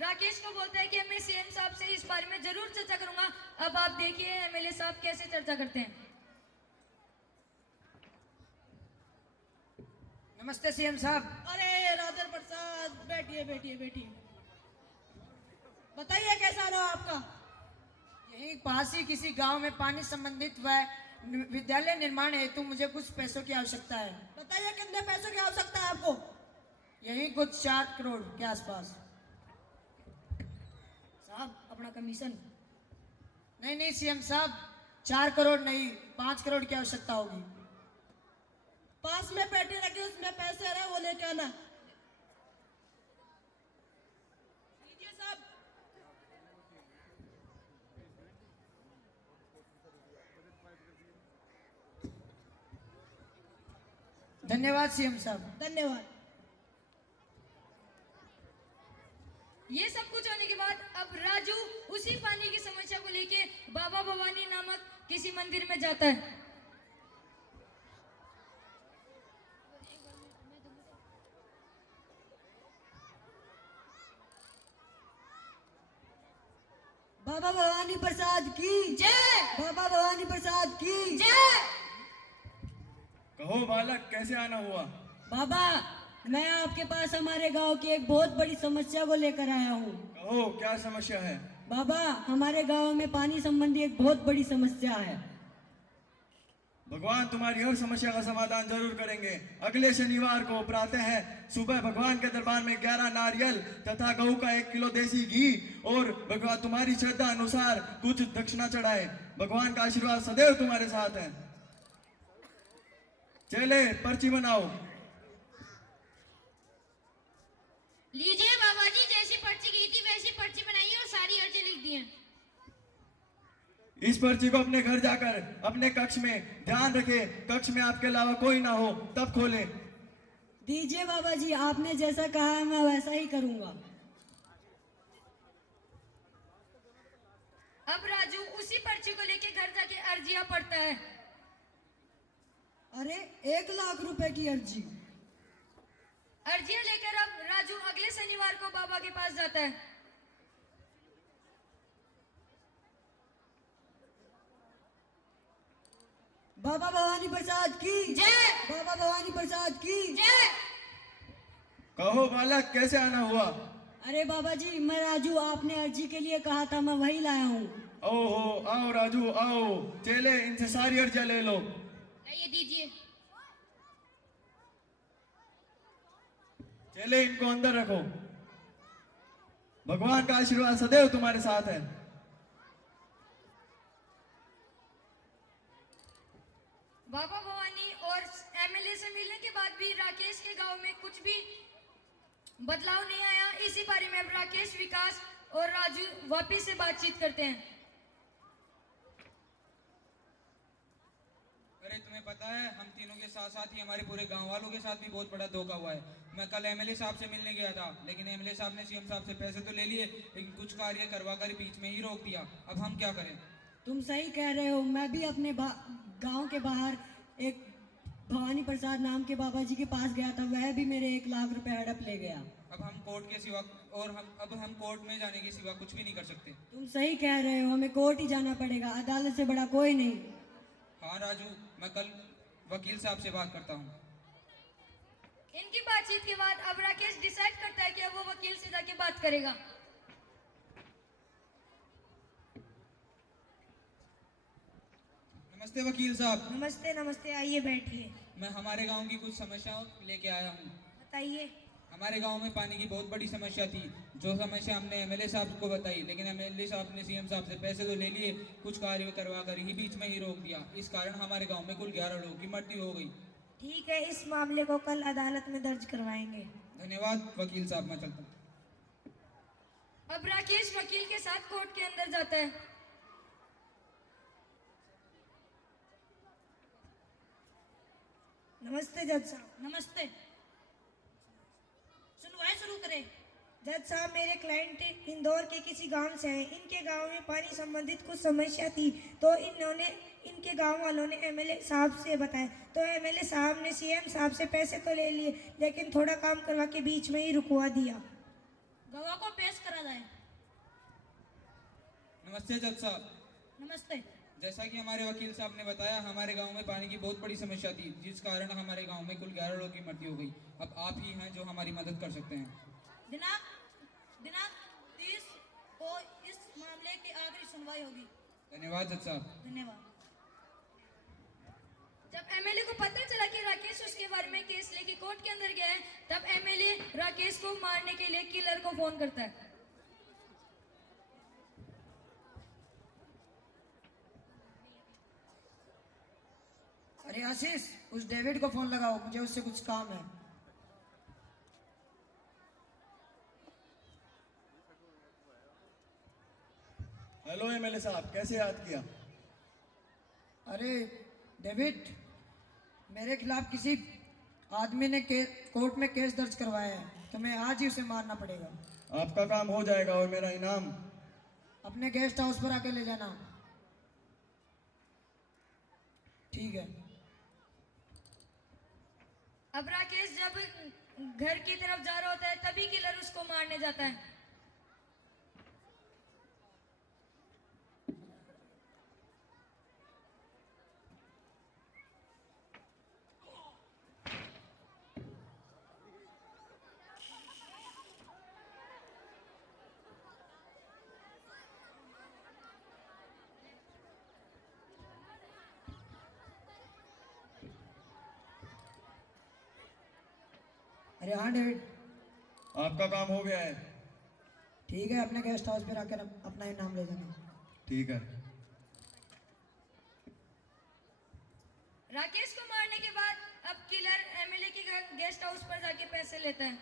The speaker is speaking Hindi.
राकेश को बोलता है कि मैं सीएम साहब से इस बारे में जरूर चर्चा करूंगा। अब आप देखिए एमएलए साहब कैसे चर्चा करते हैं। नमस्ते सीएम साहब। अरे राजेंद्र प्रसाद, बैठिए बैठिए बैठिए। बताइए कैसा रहा आपका? यही पास ही किसी गांव में पानी संबंधित विद्यालय निर्माण हेतु मुझे कुछ पैसों की आवश्यकता है। बताइए कितने पैसों की आवश्यकता है आपको? यही कुछ 4 करोड़ के आसपास। साहब अपना कमीशन। नहीं सीएम साहब, 4 करोड़ नहीं, 5 करोड़ की आवश्यकता होगी। पास में पेटी रखी, उसमें पैसे रहे, वो लेके आना। लीजिए साहब। धन्यवाद सीएम साहब। धन्यवाद। ये सब कुछ होने के बाद अब राजू उसी पानी की समस्या को लेके बाबा भवानी नामक किसी मंदिर में जाता है। बाबा भवानी प्रसाद की जय। बाबा भवानी प्रसाद की जय। कहो बालक, कैसे आना हुआ? बाबा, मैं आपके पास हमारे गांव की एक बहुत बड़ी समस्या को लेकर आया हूँ। कहो, क्या समस्या है? बाबा, हमारे गांव में पानी संबंधी एक बहुत बड़ी समस्या है। भगवान तुम्हारी हर समस्या का समाधान जरूर करेंगे। अगले शनिवार को प्रातः है सुबह भगवान के दरबार में 11 नारियल तथा गऊ का 1 किलो देसी घी और भगवान तुम्हारी श्रद्धा अनुसार कुछ दक्षिणा चढ़ाए। भगवान का आशीर्वाद सदैव तुम्हारे साथ है। चले पर्ची बनाओ। लीजिए बाबा जी, जैसी पर्ची की थी वैसी पर्ची बनाइए और सारी अर्जी लिख दी है। इस पर्ची को अपने घर जाकर अपने कक्ष में ध्यान रखे, कक्ष में आपके अलावा कोई ना हो तब खोले। दीजिए बाबा जी, आपने जैसा कहा है मैं वैसा ही करूंगा। अब राजू उसी पर्ची को लेके घर जाके अर्जियां पढ़ता है। अरे 1 लाख रुपए की अर्जी। अर्जियां लेकर अब राजू अगले शनिवार को बाबा के पास जाता है। बाबा भवानी प्रसाद की जय। बाबा भवानी प्रसाद की जय। कहो बालक, कैसे आना हुआ? अरे बाबा जी, मैं राजू, आपने अर्जी के लिए कहा था, मैं वही लाया हूँ। ओहो, आओ राजू आओ। चले इनसे सारी अर्जियां ले लो। ये दीजिए। चले इनको अंदर रखो। भगवान का आशीर्वाद सदैव तुम्हारे साथ है। बाबा भवानी और एमएलए से मिलने के बाद भी राकेश के गांव में कुछ भी बदलाव नहीं आया। इसी बारे में अब राकेश, विकास और राजू वापिस से बातचीत करते हैं। अरे तुम्हें पता है, हम तीनों के साथ साथ ही हमारे पूरे गांव वालों के साथ भी बहुत बड़ा धोखा हुआ है। मैं कल एमएलए साहब से मिलने गया था, लेकिन एमएलए साहब ने सीएम साहब से पैसे तो ले लिए, लेकिन कुछ कार्य करवा कर बीच में ही रोक दिया। अब हम क्या करें? तुम सही कह रहे हो। मैं भी अपने गांव के बाहर एक भवानी प्रसाद नाम के बाबा जी के पास गया था, वह भी मेरे 1 लाख रुपए हड़प ले गया। अब हम कोर्ट के सिवा हम कोर्ट में जाने के सिवा कुछ भी नहीं कर सकते। तुम सही कह रहे हो, हमें कोर्ट ही जाना पड़ेगा, अदालत से बड़ा कोई नहीं। हाँ राजू, मैं कल वकील साहब से बात करता हूँ। इनकी बातचीत के बाद अब राकेश डिसाइड करता है कि अब वो वकील से जाके बात करेगा। नमस्ते वकील साहब। नमस्ते नमस्ते, आइए बैठिए। मैं हमारे गांव की कुछ समस्याओं लेके आया हूँ। बताइए। हमारे गांव में पानी की बहुत बड़ी समस्या थी, जो समस्या हमने एमएलए साहब को बताई, लेकिन एमएलए साहब ने सीएम साहब से पैसे तो ले लिए, कुछ कार्य करवा कर ही बीच में ही रोक दिया। इस कारण हमारे गांव में कुल 11 लोगों की मृत्यु हो गई। ठीक है, इस मामले को कल अदालत में दर्ज करवाएंगे। धन्यवाद वकील साहब, मैं चलता हूँ। अब राकेश वकील के साथ कोर्ट के अंदर जाता है। नमस्ते जज साहब। नमस्ते। सुनवाई शुरू करें। जज साहब, मेरे क्लाइंट इंदौर के किसी गांव से हैं। इनके गांव में पानी संबंधित कुछ समस्या थी, तो इनके गांव वालों ने एमएलए साहब से बताया, तो एमएलए साहब ने सीएम साहब से पैसे तो ले लिए, लेकिन थोड़ा काम करवा के बीच में ही रुकवा दिया। गवाह को पेश करा जाए। नमस्ते जज साहब। नमस्ते। जैसा कि हमारे वकील साहब ने बताया, हमारे गांव में पानी की बहुत बड़ी समस्या थी, जिस कारण हमारे गांव में कुल 11 लोगों की मृत्यु हो गई। अब आप ही हैं जो हमारी मदद कर सकते हैं। दिनांक दिनांक 30 को इस मामले की आखिरी सुनवाई होगी। धन्यवाद जज साहब। धन्यवाद। जब एमएलए को पता चला कि राकेश उसके बारे में केस लेके कोर्ट के अंदर गया है, तब एमएलए राकेश को मारने के लिए किलर को फोन करता है। अरे आशीष, उस डेविड को फोन लगाओ, मुझे उससे कुछ काम है। हेलो एमएलए साहब, कैसे याद किया? अरे डेविड, मेरे खिलाफ किसी आदमी ने कोर्ट में केस दर्ज करवाया है, तो मैं आज ही उसे मारना पड़ेगा। आपका काम हो जाएगा और मेरा इनाम? अपने गेस्ट हाउस पर आके ले जाना। ठीक है। अब राकेश जब घर की तरफ जा रहा होता है, तभी किलर उसको मारने जाता है। अरे हाँ डेविड, आपका काम हो गया है। ठीक है, अपने गेस्ट हाउस पर आकर अपना इनाम ले जाना। ठीक है। राकेश को मारने के बाद अब किलर एमएलए के गेस्ट हाउस पर जाके पैसे लेता है।